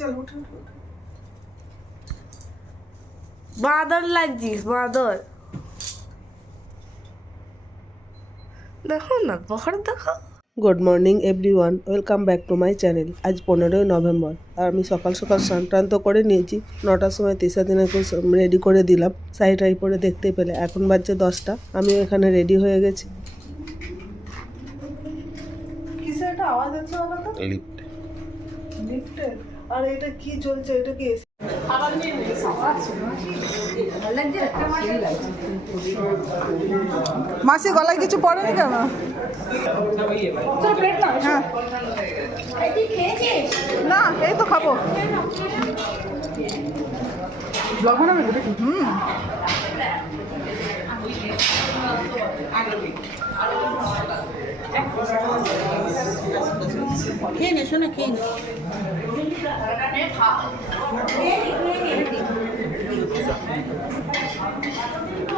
চল। বাদর লাগছিস বাদর দেখো না পহর দেখো। Good morning everyone welcome back to my channel আজ পনেরোই নভেম্বর আর আমি সকাল সকাল স্নান টান তো করে নিয়েছি। নটার সময় তিসা দিনাকে রেডি করে দিলাম। সাইড টাই পরে দেখতে পেলে এখন বাজছে দশটা। আমিও এখানে রেডি হয়ে গেছি। লিফট লিফটের আর এটা কি চলছে? এটা কি মাসি, গলায় কিছু পড়েনি কেন? হ্যাঁ। না, এই তো খাব। ব্লগ হুম। খেয়ে নে, শোনা, খেয়ে নে। อะไรกันเนี่ยคะไม่ดีไม่ดี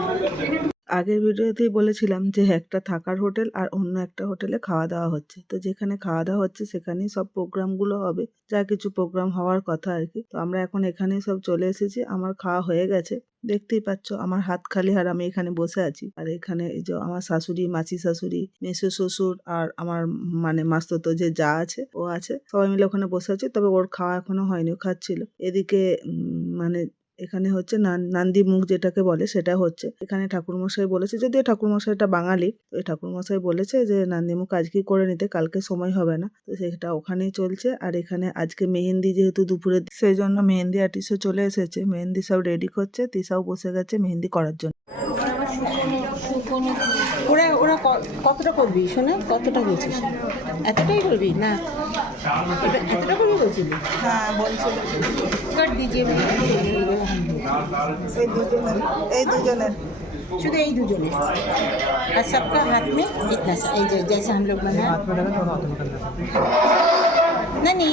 আগের ভিডিওতেই বলেছিলাম যে একটা থাকার হোটেল আর অন্য একটা হোটেলে খাওয়া দাওয়া হচ্ছে। তো যেখানে খাওয়া দাওয়া হচ্ছে সেখানেই সব প্রোগ্রামগুলো হবে। যা কিছু প্রোগ্রাম হওয়ার কথা আর কি। তো আমরা এখন এখানেই সব চলে এসেছি। আমার খাওয়া হয়ে গেছে। দেখতেই পাচ্ছ আমার হাত খালি আর আমি এখানে বসে আছি। আর এখানে এই যে আমার শাশুড়ি, মাসি শাশুড়ি, মেসো শ্বশুর আর আমার মানে মাস্ততো যে যা আছে, ও আছে। সবাই মিলে ওখানে বসে আছি। তবে ওর খাওয়া এখনও হয়নি খাচ্ছিল। এদিকে মানে এখানে হচ্ছে নান- নান্দি মুখ যেটাকে বলে সেটা হচ্ছে। এখানে ঠাকুরমশাই বলেছে, যদিও ঠাকুরমশাইটা বাঙালি, তো এই ঠাকুরমশাই বলেছে যে, নান্দি মুখ আজকে করে নিতে, কালকে সময় হবে না। তো সেটা ওখানেই চলছে। আর এখানে আজকে মেহেন্দি যেহেতু দুপুরে, সেই জন্য মেহেন্দি আর্টিস্টও চলে এসেছে। মেহেন্দি সব রেডি করছে তিসাও বসে গেছে মেহেন্দি করার জন্য। ওরা ওরা কতটা করবি শোনা? কতটা বলছিস এতটাই করবি? না। এতটা হ্যাঁ এই দুজনের শুধু এই দুজনে আর সবকা হাত মে জেসে না না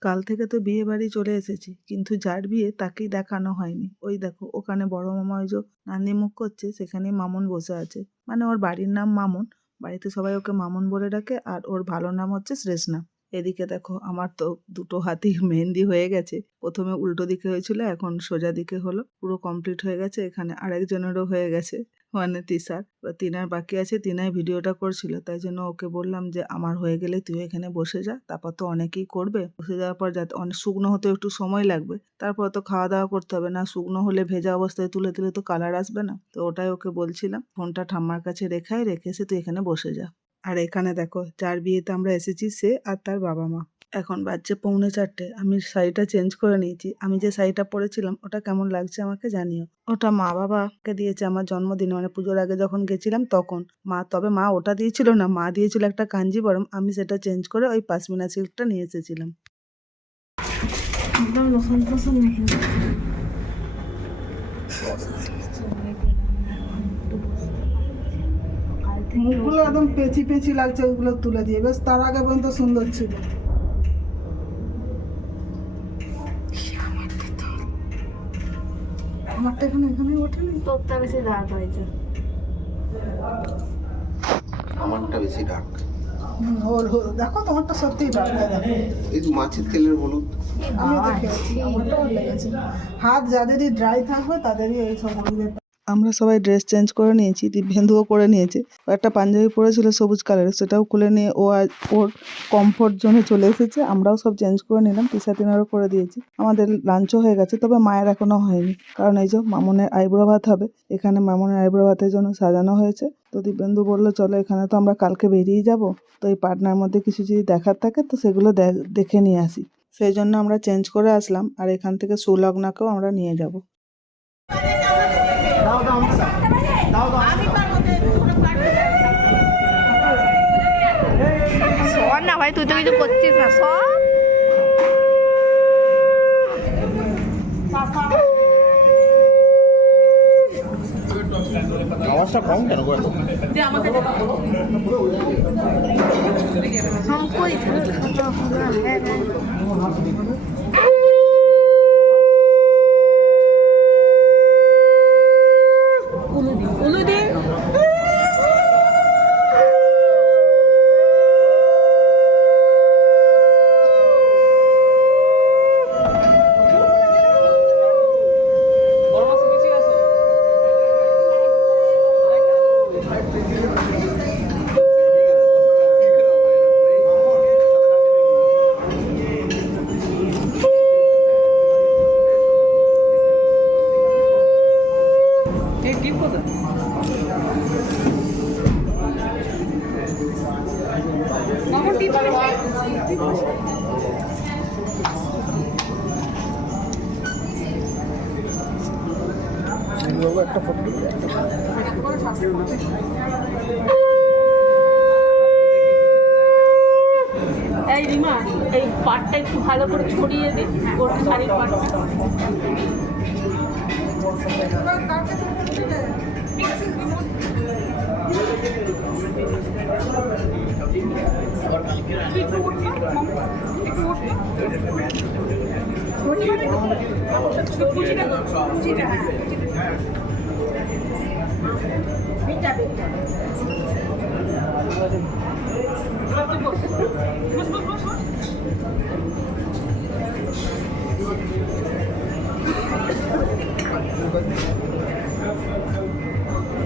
কাল থেকে তো বিয়ে বাড়ি চলে এসেছি কিন্তু যার বিয়ে তাকেই দেখানো হয়নি। ওই দেখো ওখানে বড় মামা ওই যে নান্দিমুখ করছে সেখানে মামুন বসে আছে। মানে ওর বাড়ির নাম মামুন। বাড়িতে সবাই ওকে মামুন বলে ডাকে আর ওর ভালো নাম হচ্ছে শ্রেষ্ণা। এদিকে দেখো, আমার তো দুটো হাতি, মেহেন্দি হয়ে গেছে। প্রথমে উল্টো দিকে হয়েছিল, এখন সোজা দিকে হলো। পুরো কমপ্লিট হয়ে গেছে, এখানে আরেকজনেরও হয়ে গেছে। মানে তিসার এবার তিনার বাকি আছে, তিনাই ভিডিওটা করছিল। তাই জন্য ওকে বললাম যে, আমার হয়ে গেলে তুই এখানে বসে যা। তারপর তো অনেকেই করবে। বসে যাওয়ার পর যাতে অনেক শুকনো হতে একটু সময় লাগবে। তারপর তো খাওয়া দাওয়া করতে হবে। না, শুকনো হলে ভেজা অবস্থায় তুলে তুলে তো কালার আসবে না। তো ওটাই ওকে বলছিলাম। ফোনটা ঠাম্মার কাছে রেখাই রেখে এসে তুই এখানে বসে যা। আর এখানে দেখো, যার বিয়েতে আমরা এসেছি সে আর তার বাবা মা এখন বাজছে পৌনে চারটে। আমি শাড়িটা চেঞ্জ করে নিয়েছি। আমি যে শাড়িটা পরেছিলাম ওটা কেমন লাগছে আমাকে জানিও। ওটা মা বাবাকে দিয়েছে আমার জন্মদিনে মানে পুজোর আগে যখন গেছিলাম তখন। মা তবে মা ওটা দিয়েছিল না মা দিয়েছিল একটা কাঞ্জিবরম। আমি সেটা চেঞ্জ করে ওই পাশমিনা সিল্কটা নিয়ে এসেছিলাম। একদম মুখগুলো একদম পেঁচি পেঁচি লাগছে ওইগুলো তুলে দিয়ে। বেশ তার আগে পর্যন্ত সুন্দর ছিল। আমারটা এখন এখানে ওঠেনি? তোরটা বেশি ডার্ক হয়েছে। আমারটা বেশি ডার্ক হুম, হোল হল। দেখো তোমারটা এই তো মাছের তেলের হলুদ। আমি দেখেছি আমারটা লেগেছে। হাত যাদেরই ড্রাই থাকবে তাদেরই এই সব হলুদের আমরা সবাই ড্রেস চেঞ্জ করে নিয়েছি, দিব্যেন্দুও করে নিয়েছে। একটা পাঞ্জাবি পরেছিল, সবুজ কালারের সেটাও খুলে নিয়ে ও আজ ওর কমফোর্ট জোনে চলে এসেছে। আমরাও সব চেঞ্জ করে নিলাম টি শার্টিনারও করে দিয়েছি। আমাদের লাঞ্চও হয়ে গেছে, তবে মায়ের এখনও হয়নি। কারণ এই যে মামনের আইব্রো ভাত হবে, এখানে মামনের আইব্রো ভাতের জন্য সাজানো হয়েছে। তো দিব্যেন্দু বলল, চলো এখানে তো আমরা কালকে বেরিয়ে যাব। তো এই পাটনার মধ্যে কিছু যদি দেখার থাকে, তো সেগুলো দেখে নিয়ে আসি। সেই জন্য আমরা চেঞ্জ করে আসলাম, আর এখান থেকে সুলগ্নাকেও আমরা নিয়ে যাব। সর না ভাই তুই তো কিছু করছিস না সর আওয়াজটা কম কেন গো এত? हमको इधर এই রিমা এই পাটটা একটু ভালো করে ছড়িয়ে দে ওর শাড়ির পাটটা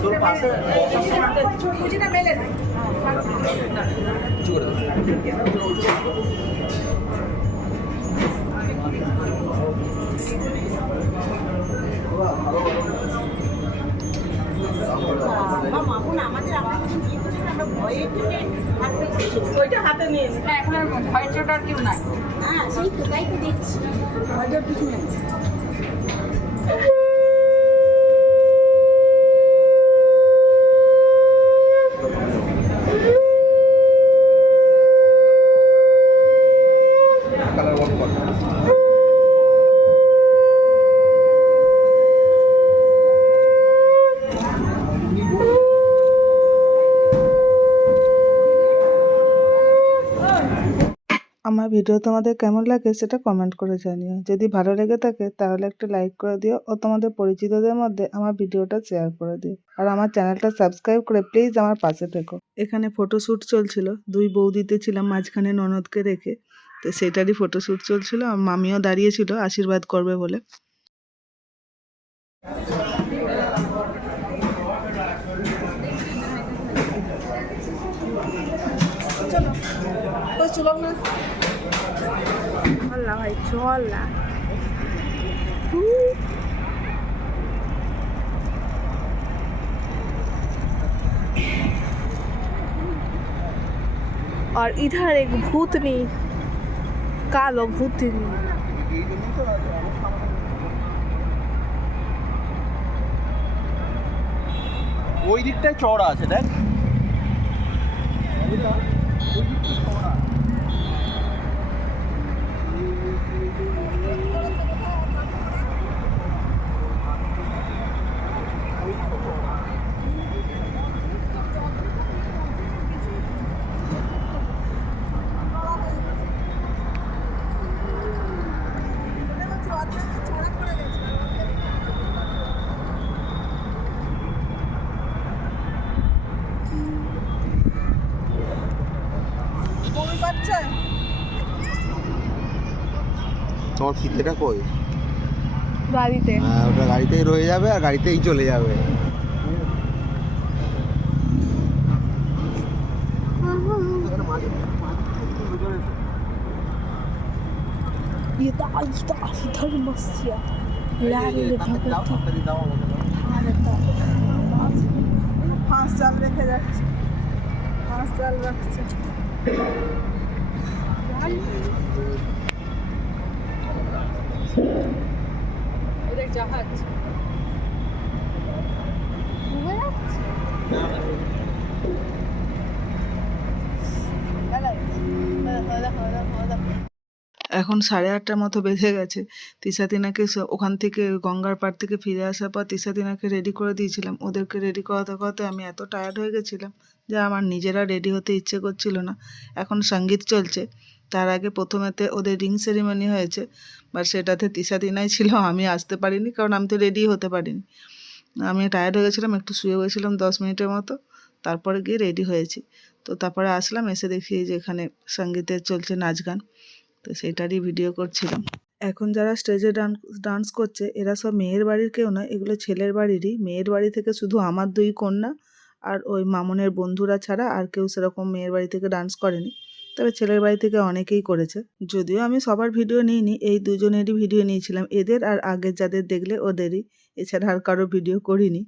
তোর পাশে বুঝি না মেলে না ওইটা হাতে নিয়ে নে। এখন আর ভয় চোট আর কেউ নাই। হ্যাঁ সেই তো তাই তো দেখছি। ভয়টা কিছু নেই। আমার ভিডিও তোমাদের কেমন লাগে সেটা কমেন্ট করে জানিও। যদি ভালো লেগে থাকে তাহলে একটা লাইক করে দিও ও তোমাদের পরিচিতদের মধ্যে আমার ভিডিওটা শেয়ার করে দিও। আর আমার চ্যানেলটা সাবস্ক্রাইব করে প্লিজ আমার পাশে থেকো। এখানে ফটোশ্যুট চলছিল, দুই বৌদিতে ছিলাম মাঝখানে ননদকে রেখে। তো সেটারই ফটোশ্যুট চলছিল, আর মামিও দাঁড়িয়েছিল, আশীর্বাদ করবে বলে। চল না? ভাই চল না और इधर एक भूतनी कालो भूतनी ওই দিকটায় চড়া আছে দেখ তোমার ফিতেটা কই? গাড়িতে। হ্যাঁ ওটা গাড়িতেই রয়ে যাবে আর গাড়িতেই চলে যাবে। ফাঁস চাল রেখে যাচ্ছে। ফাঁস চাল রাখছে। এখন সাড়ে আটটার মতো বেজে গেছে। তিনাকে ওখান থেকে গঙ্গার পাড় থেকে ফিরে আসার পর তিনাকে রেডি করে দিয়েছিলাম। ওদেরকে রেডি করাতে করাতে আমি এত টায়ার্ড হয়ে গেছিলাম। যে আমার নিজেরা রেডি হতে ইচ্ছে করছিল না। এখন সংগীত চলছে। তার আগে প্রথমেতে ওদের রিং সেরিমনি হয়েছে বা সেটাতে তিশা তিনাই ছিল, আমি আসতে পারিনি কারণ আমি তো রেডি হতে পারিনি। আমি টায়ার্ড হয়ে গেছিলাম, একটু শুয়ে গেছিলাম দশ মিনিটের মতো, তারপরে গিয়ে রেডি হয়েছি। তো তারপরে আসলাম, এসে দেখি যে এখানে সঙ্গীতের চলছে নাচ গান। তো সেটারই ভিডিও করছিলাম। এখন যারা স্টেজে ডান্স করছে, এরা সব মেয়ের বাড়ির কেউ নয়, এগুলো ছেলের বাড়িরই। মেয়ের বাড়ি থেকে শুধু আমার দুই কন্যা আর ওই মামনের বন্ধুরা ছাড়া আর কেউ সেরকম মেয়ের বাড়ি থেকে ডান্স করেনি। তবে ছেলের বাড়ি থেকে অনেকেই করেছে। যদিও আমি সবার ভিডিও নিইনি, এই দুজনেরই ভিডিও নিয়েছিলাম। এদের আর আগের যাদের দেখলে ওদেরই। এছাড়া আর কারও ভিডিও করিনি।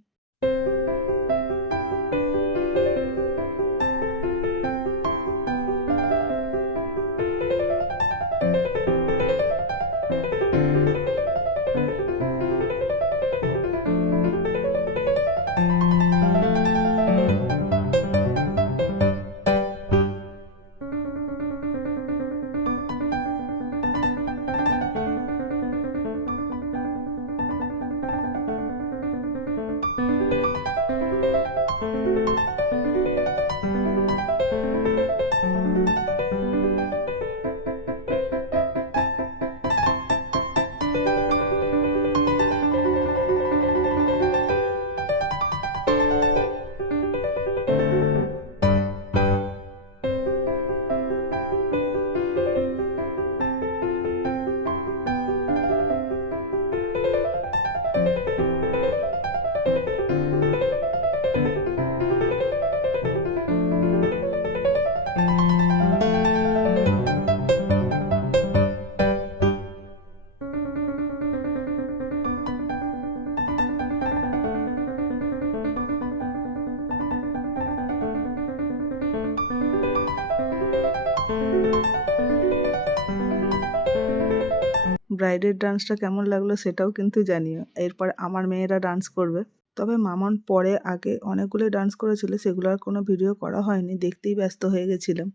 ব্রাইডের ডান্সটা কেমন লাগল সেটাও কিন্তু জানিও। এরপর আমার মেয়েরা ডান্স করবে। তবে মামন পরে আগে অনেকগুলো ডান্স করেছিল, সেগুলো আর কোনো ভিডিও করা হয়নি। দেখতেই ব্যস্ত হয়ে গেছিলাম।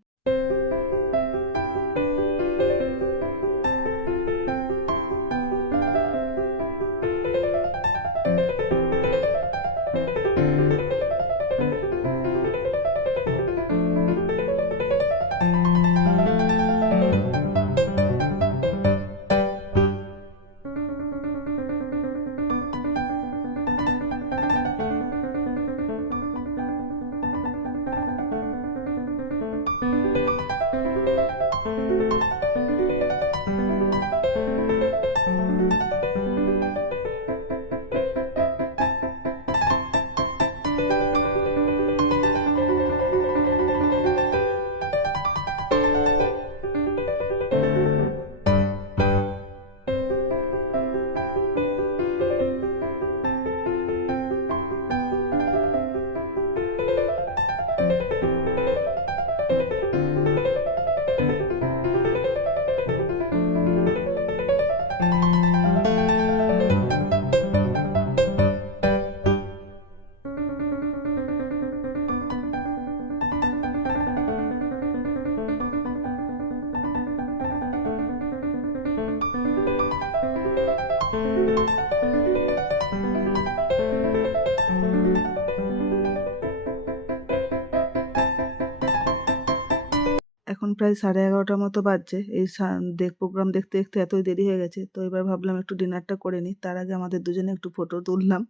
প্রায় সাড়ে এগারোটার মতো বাজছে এই সা- দেখ প্রোগ্রাম দেখতে দেখতে এতই দেরি হয়ে গেছে তো এবার ভাবলাম একটু ডিনারটা করে নিই তার আগে আমাদের দুজনে একটু ফটো তুললাম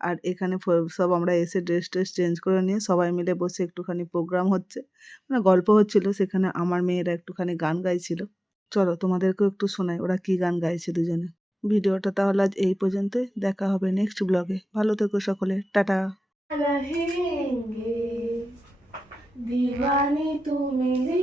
আর এখানে ফ- সব আমরা এসে ড্রেস ট্রেস চেঞ্জ করে নিয়ে সবাই মিলে বসে একটুখানি প্রোগ্রাম হচ্ছে মানে গল্প হচ্ছিল সেখানে আমার মেয়েরা একটুখানি গান গাইছিল চলো তোমাদেরকেও একটু শোনাই ওরা কি গান গাইছে দুজনে ভিডিওটা তাহলে আজ এই পর্যন্তই দেখা হবে নেক্সট ব্লগে ভালো থেকো সকলে টাটা रहेंगे दीवानी तू मेरी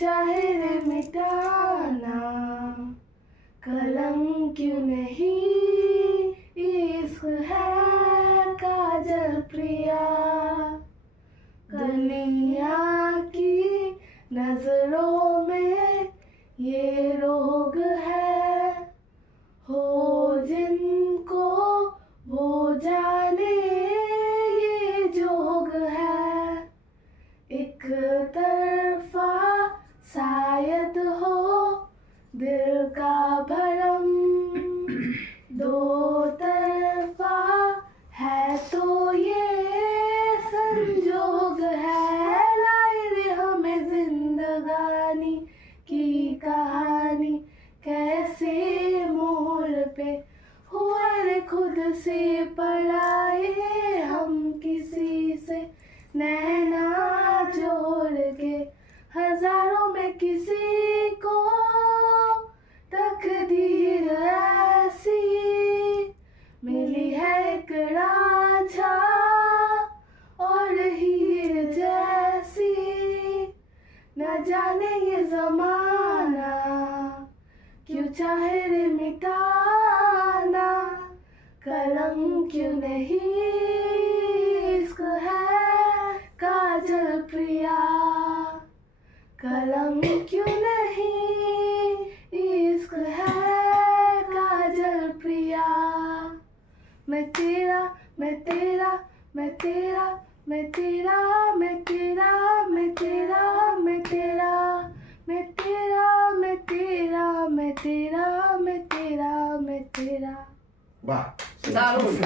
चाहे रे मिटाना कलम क्यों नहीं पढ़ाए हम किसी से नैना जोड़ के। हज़ारों में किसी को तकदीर ऐसी मिली है एक राझा और हीर जैसी। न जाने ये जमाना क्यों चाहे रे मिटाना कलम क्यों नहीं इसको है काजल प्रिया कलम क्यों नहीं इसको है काजल प्रिया मैं तेरा मैं तेरा मैं तेरा मैं तेरा मैं तेरा मैं तेरा मैं तेरा मैं तेरा मैं तेरा मैं तेरा मैं तेरा मैं तेरा বাহ Tá, Darulho.